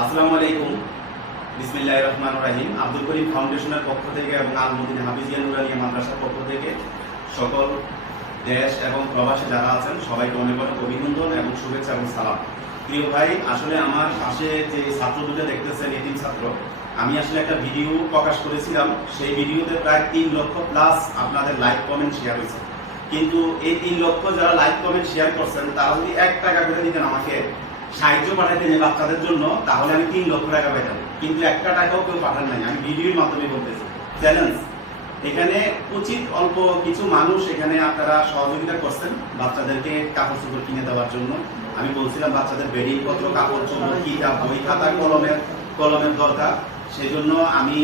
আসসালামু আলাইকুম। বিসমিল্লাহির রহমানির রহিম। আব্দুল করিম ফাউন্ডেশনের পক্ষ থেকে এবং আল মদিনা হাফিজিয়া নুরানিয়া মাদ্রাসার পক্ষ থেকে সকল দেশ এবং প্রবাসী যারা আছেন সবাইকে অনেক অনেক অভিনন্দন এবং শুভেচ্ছা এবং সালাম। প্রিয় ভাই, আসলে আমার পাশে যে ছাত্র দুটো দেখতেছেন, এতিম ছাত্র, আমি আসলে একটা ভিডিও প্রকাশ করেছিলাম। সেই ভিডিওতে প্রায় 3 লক্ষ প্লাস আপনাদের লাইক কমেন্ট শেয়ার হয়েছে। কিন্তু এই 3 লক্ষ যারা লাইক কমেন্ট শেয়ার করছেন তারা যদি 1 টাকা করে দিতেন আমাকে সাহায্য পাঠাইতেন এই বাচ্চাদের জন্য, তাহলে আমি 3 লক্ষ টাকা পেতাম। কিন্তু 1 টাকাও কেউ পাঠান নাই। আমি ভিডিওর মাধ্যমে বলতেছি, চ্যালেঞ্জ। এখানে উচিত অল্প কিছু মানুষ এখানে আপনারা সহযোগিতা করছেন বাচ্চাদেরকে কাপড় চোপড় কিনে দেওয়ার জন্য। আমি বলছিলাম বাচ্চাদের বেডিং পত্র, কাপড় চোপড়, কিতাব, বই, খাতা, কলমের দরকার। সেই জন্য আমি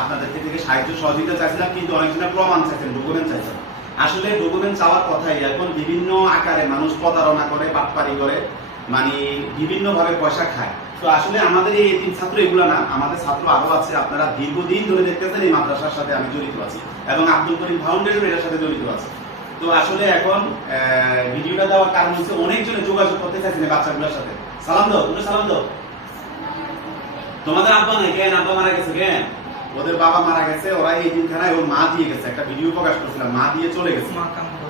আপনাদের থেকে সাহায্য সহযোগিতা চাইছিলাম, কিন্তু অনেকজনের প্রমাণ চাইছেন, ডকুমেন্ট চাইছেন। আসলে ডকুমেন্ট চাওয়ার কথাই, এখন বিভিন্ন আকারে মানুষ প্রতারণা করে, বাটপারি করে, মানে বিভিন্ন ভাবে পয়সা খায়। তো আসলে আমাদের এই এতিম ছাত্র এগুলো না, আমাদের ছাত্র আরো আছে। আপনারা দীর্ঘদিন ধরে দেখতেছেন এই মাদ্রাসার সাথে আমি জড়িত আছি এবং আব্দুল করিম ফাউন্ডেশন এটার সাথে জড়িত আছে। তো আসলে এখন ভিডিওটা দেওয়ার কারণ হচ্ছে অনেকজনে যোগাযোগ করতে চাইছেন বাচ্চাগুলোর সাথে। সালাম দাও, তুমি সালাম দাও। তোমাদের আব্বা নাই কেন? আব্বা মারা গেছে কেন? ওদের বাবা মারা গেছে, ওরা এই দিনখানায় ওর মা দিয়ে গেছে। একটা ভিডিও প্রকাশ করছিলাম, মা দিয়ে চলে গেছে।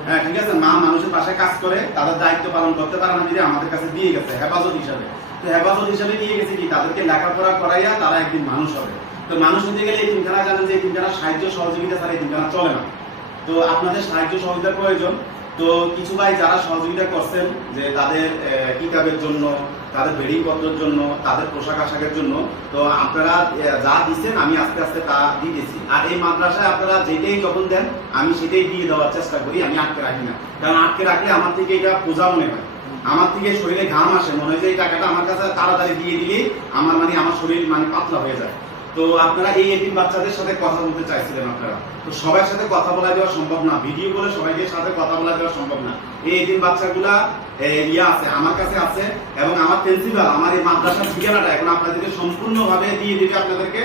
হ্যাঁ, ঠিক আছে, মা মানুষের পাশে কাজ করে, তাদের দায়িত্ব পালন করতে পারে না, দিয়ে আমাদের কাছে দিয়ে গেছে হেফাজত হিসাবে। তো হেফাজত হিসাবে দিয়ে গেছে কি, তাদেরকে লেখাপড়া করাইয়া তারা একদিন মানুষ হবে। তো মানুষ হতে গেলে এই তিনখানা জানেন যে এই তিনখানা সাহায্য সহযোগিতা ছাড়া এই তিনখানা চলে না। তো আপনাদের সাহায্য সহযোগিতার প্রয়োজন। তো কিছু ভাই যারা সহযোগিতা করছেন যে তাদের কিতাবের জন্য, তাদের বেডিং পত্রের জন্য, তাদের পোশাক আশাকের জন্য, তো আপনারা যা দিচ্ছেন আমি আস্তে আস্তে তা দিতেছি। আর এই মাদ্রাসায় আপনারা যেটাই যখন দেন আমি সেটাই দিয়ে দেওয়ার চেষ্টা করি, আমি আটকে রাখি না। কারণ আটকে রাখলে আমার থেকে এটা পূজা মনে হয়, আমার থেকে শরীরে ঘাম আসে, মনে হয় যে এই টাকাটা আমার কাছে তাড়াতাড়ি দিয়ে দিলে আমার শরীর পাতলা হয়ে যায়। তো আপনারা এই এতিম বাচ্চাদের সাথে কথা বলতে চাইছিলেন আপনারা, তো সবার সাথে কথা বলা দেওয়া সম্ভব না, ভিডিও করে সবাইকে সাথে কথা বলা দেওয়া সম্ভব না। এই এতিম বাচ্চাগুলা আছে, আমার কাছে আছে, এবং আমার প্রিন্সিপাল আমার এই মাদ্রাসার ঠিকানাটা এখন আপনাদেরকে সম্পূর্ণভাবে দিয়ে দিবে আপনাদেরকে।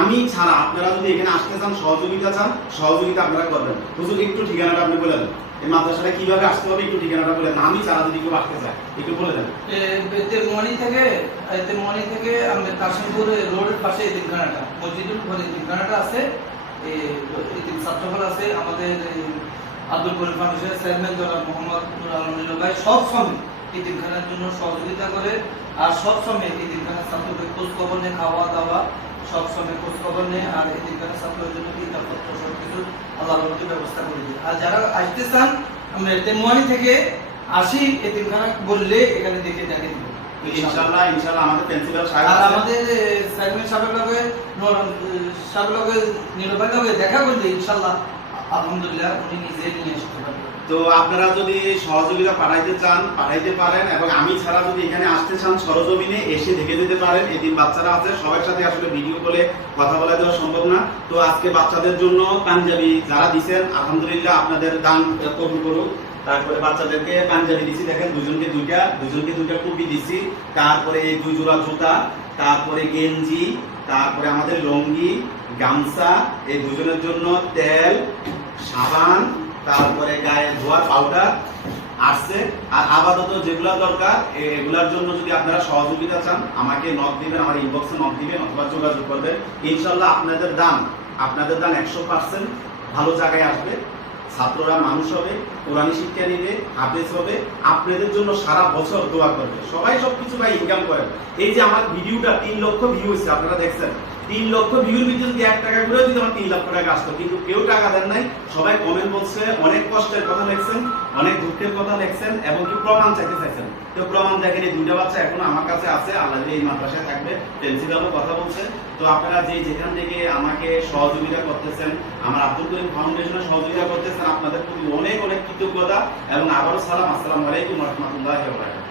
আমি ছাড়া আপনারা যদি এখানে আসতে চান, সহযোগিতা চান, সহযোগিতা আপনারা করবেন। হুজুর একটু ঠিকানাটা আপনি বলে দেন, এই মাদ্রাসাটা কিভাবে আসতে হবে একটু ঠিকানাটা বলে দেন। আমি ছাড়া যদি কেউ আসতে চায় একটু বলে দেন। তেমনি থেকে আমাদের কাশিমপুর রোডের পাশে এই ঠিকানাটা, মসজিদুল ঘরে ঠিকানাটা আছে। এই ছাত্রফল আছে আমাদের আব্দুল করিম ফাউন্ডেশনের চেয়ারম্যান জনাব মোহাম্মদ নুর আলম ভাই সব সময় এই ঠিকানার জন্য সহযোগিতা করে। আর সব সময় এই ঠিকানার ছাত্রদের খোঁজ খবর নিয়ে, খাওয়া দাওয়া সব সময় খোঁজ খবর নেই। আর এই ঠিকানার ছাত্রদের জন্য কিতাবপত্র সবকিছু আল্লাহর রহমতে ব্যবস্থা করে দিই। আর যারা আসতে চান আমরা তেমনি থেকে আসি, এই ঠিকানা বললে এখানে দেখে দেখে দিব ইনশাআল্লাহ। আমাদের প্রিন্সিপাল সাহেব আর আমাদের চেয়ারম্যান সাহেবের লগে নিরবাই লগে দেখা করলে ইনশাআল্লাহ আলহামদুলিল্লাহ উনি নিজে নিয়ে আসতে পারবেন। তো আপনারা যদি সহযোগিতা পাঠাইতে চান পাঠাইতে পারেন, এবং আমি ছাড়া যদি এখানে আসতে চান সরজমিনে এসে দেখে যেতে পারেন। এদিন বাচ্চারা আছে, সবার সাথে আসলে ভিডিও কলে কথা বলা দেওয়া সম্ভব না। তো আজকে বাচ্চাদের জন্য পাঞ্জাবি যারা দিচ্ছেন আলহামদুলিল্লাহ, আপনাদের দান কবুল করুন। তারপরে বাচ্চাদেরকে পাঞ্জাবি দিছি, দেখেন দুজনকে দুইটা টুপি দিছি, তারপরে এই 2 জোড়া জুতা, তারপরে গেঞ্জি, তারপরে আমাদের লুঙ্গি, গামছা, এই দুজনের জন্য তেল, সাবান, তারপরে গায়ে ধোয়ার পাউডার আসছে। আর আপাতত যেগুলা দরকার এগুলার জন্য যদি আপনারা সহযোগিতা চান আমাকে নক দিবেন, আমার ইনবক্সে নক দিবেন অথবা যোগাযোগ করবেন। ইনশাআল্লাহ আপনাদের দান 100% ভালো জায়গায় আসবে। ছাত্ররা মানুষ হবে, কোরআনী শিক্ষা নিবে, হাফেজ হবে, আপনাদের জন্য সারা বছর দোয়া করবে। সবাই সবকিছু ভাই ইনকাম করেন। এই যে আমার ভিডিওটা 3 লক্ষ ভিউ হয়েছে, আপনারা দেখছেন 3 লক্ষ ভিউর ভিতরে যদি 1 টাকা করে দিতে আমার 3 লক্ষ টাকা আসতো, কিন্তু কেউ টাকা দেন নাই। সবাই কমেন্ট বলছে, অনেক কষ্টের কথা লেখছেন, অনেক দুঃখের কথা লেখছেন, এবং কি প্রমাণ চাইতে চাইছেন। তো প্রমাণ দেখেন, এই 2টা বাচ্চা এখনো আমার কাছে আছে, আল্লাহ এই মাদ্রাসায় থাকবে। প্রিন্সিপালও কথা বলছে। তো আপনারা যেখান থেকে আমাকে সহযোগিতা করতেছেন, আমার আব্দুল করিম ফাউন্ডেশনের সহযোগিতা করতেছেন, আপনাদের প্রতি অনেক অনেক কৃতজ্ঞতা এবং আবারও সালাম। আসসালামু আলাইকুম ওয়া রাহমাতুল্লাহি ওয়া বারাকাতুহু।